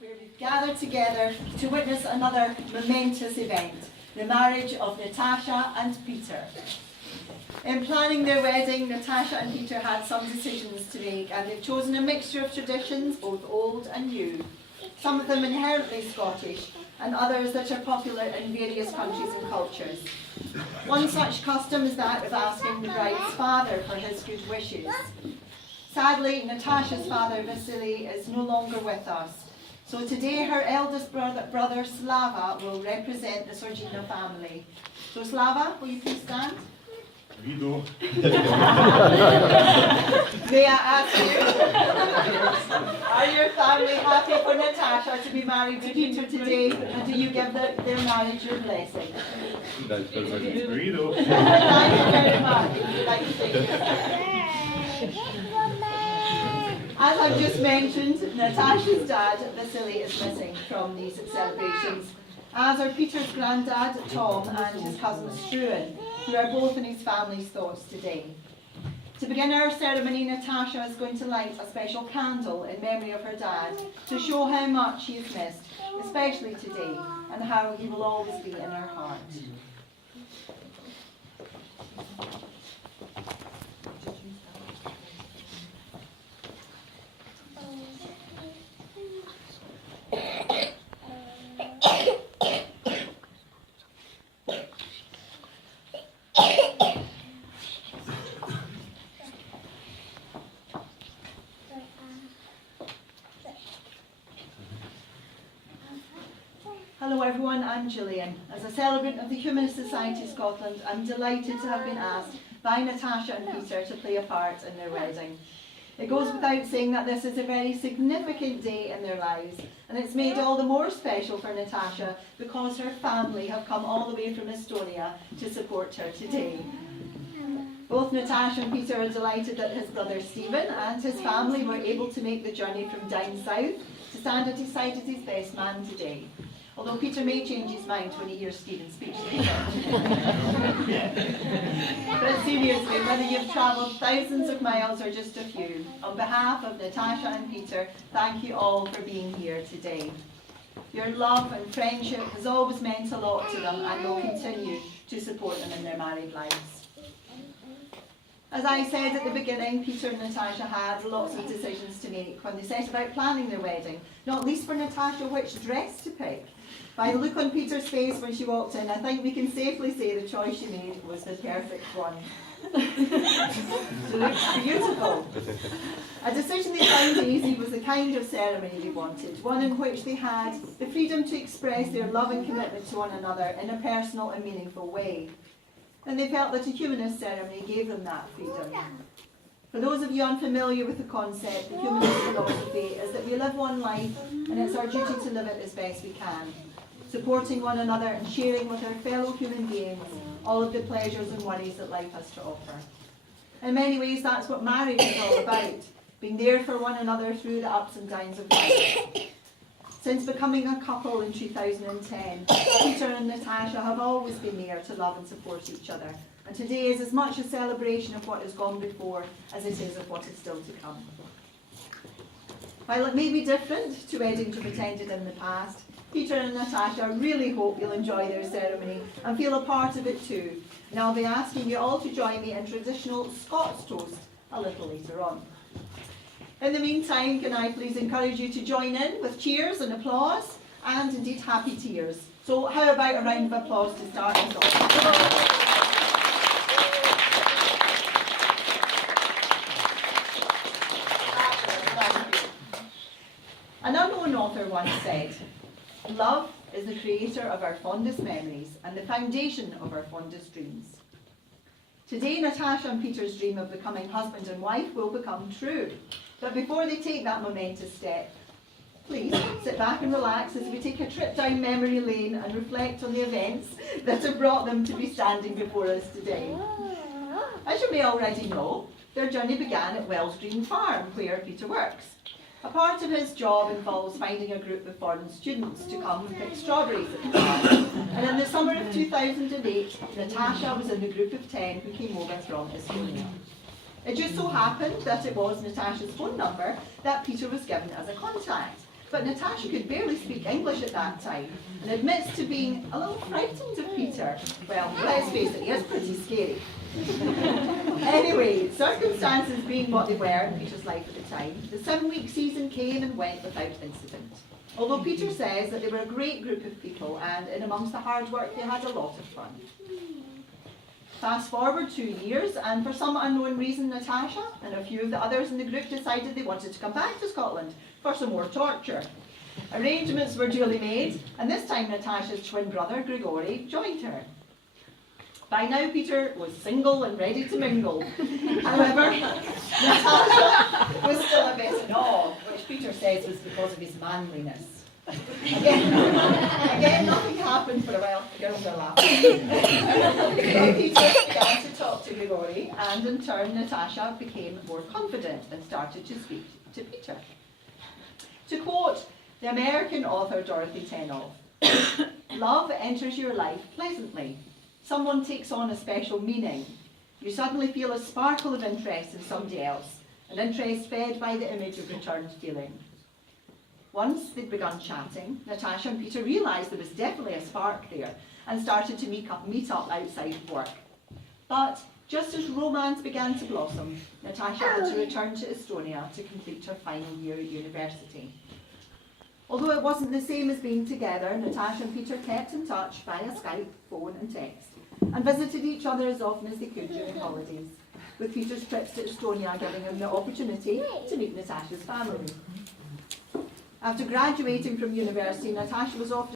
where we've gathered together to witness another momentous event, the marriage of Natasha and Peter. In planning their wedding, Natasha and Peter had some decisions to make, and they've chosen a mixture of traditions, both old and new, some of them inherently Scottish, and others that are popular in various countries and cultures. One such custom is that of asking the bride's father for his good wishes. Sadly, Natasha's father, Vasily, is no longer with us. So today her eldest brother Slava will represent the Sorgina family. So Slava, will you please stand? Guido. May I ask you, are your family happy for Natasha to be married to Peter today? And do you give their marriage your blessing? Guido. Thank you very much. Would you like to say anything? As I've just mentioned, Natasha's dad, Vasily, is missing from these celebrations, as are Peter's granddad, Tom, and his cousin, Struan, who are both in his family's thoughts today. To begin our ceremony, Natasha is going to light a special candle in memory of her dad to show how much he is missed, especially today, and how he will always be in her heart. Hello everyone, I'm Gillian. As a celebrant of the Humanist Society Scotland, I'm delighted to have been asked by Natasha and Peter to play a part in their wedding. It goes without saying that this is a very significant day in their lives, and it's made all the more special for Natasha because her family have come all the way from Estonia to support her today. Both Natasha and Peter are delighted that his brother Stephen and his family were able to make the journey from down south to stand at his side as his best man today. Although Peter may change his mind when he hears Stephen's speech later. But seriously, whether you've travelled thousands of miles or just a few, on behalf of Natasha and Peter, thank you all for being here today. Your love and friendship has always meant a lot to them and will continue to support them in their married lives. As I said at the beginning, Peter and Natasha had lots of decisions to make when they set about planning their wedding, not least for Natasha which dress to pick. By the look on Peter's face when she walked in, I think we can safely say the choice she made was the perfect one. She looks beautiful. A decision they found easy was the kind of ceremony they wanted, one in which they had the freedom to express their love and commitment to one another in a personal and meaningful way. And they felt that a humanist ceremony gave them that freedom. For those of you unfamiliar with the concept, the humanist philosophy is that we live one life and it's our duty to live it as best we can, supporting one another and sharing with our fellow human beings all of the pleasures and worries that life has to offer. In many ways, that's what marriage is all about, being there for one another through the ups and downs of life. Since becoming a couple in 2010, Peter and Natasha have always been there to love and support each other. And today is as much a celebration of what has gone before as it is of what is still to come. While it may be different to weddings you've attended in the past, Peter and Natasha really hope you'll enjoy their ceremony and feel a part of it too. And I'll be asking you all to join me in traditional Scots toast a little later on. In the meantime, can I please encourage you to join in with cheers and applause and indeed happy tears. So how about a round of applause to start us off? An unknown author once said, "Love is the creator of our fondest memories and the foundation of our fondest dreams." Today, Natasha and Peter's dream of becoming husband and wife will become true. But before they take that momentous step, please sit back and relax as we take a trip down memory lane and reflect on the events that have brought them to be standing before us today. As you may already know, their journey began at Wells Green Farm, where Peter works. A part of his job involves finding a group of foreign students to come and pick strawberries at the farm. And in the summer of 2008, Natasha was in the group of 10 who came over from Estonia. It just so happened that it was Natasha's phone number that Peter was given as a contact. But Natasha could barely speak English at that time and admits to being a little frightened of Peter. Well, let's face it, he is pretty scary. Anyway, circumstances being what they were in Peter's life at the time, the 7-week season came and went without incident. Although Peter says that they were a great group of people and in amongst the hard work they had a lot of fun. Fast forward 2 years, and for some unknown reason Natasha and a few of the others in the group decided they wanted to come back to Scotland for some more torture. Arrangements were duly made, and this time Natasha's twin brother Grigori joined her. By now Peter was single and ready to mingle. However, Natasha was still a bit in awe, which Peter says was because of his manliness. Again, nothing happened for a while. The girls are laughing. But Peter began to talk to Grigori, and in turn Natasha became more confident and started to speak to Peter. To quote the American author Dorothy Tennov, "Love enters your life pleasantly. Someone takes on a special meaning. You suddenly feel a sparkle of interest in somebody else, an interest fed by the image of returned feeling." Once they'd begun chatting, Natasha and Peter realised there was definitely a spark there and started to meet up outside of work. But just as romance began to blossom, Natasha had to return to Estonia to complete her final year at university. Although it wasn't the same as being together, Natasha and Peter kept in touch via Skype, phone and text, and visited each other as often as they could during holidays, with Peter's trips to Estonia giving him the opportunity to meet Natasha's family. After graduating from university, Natasha was off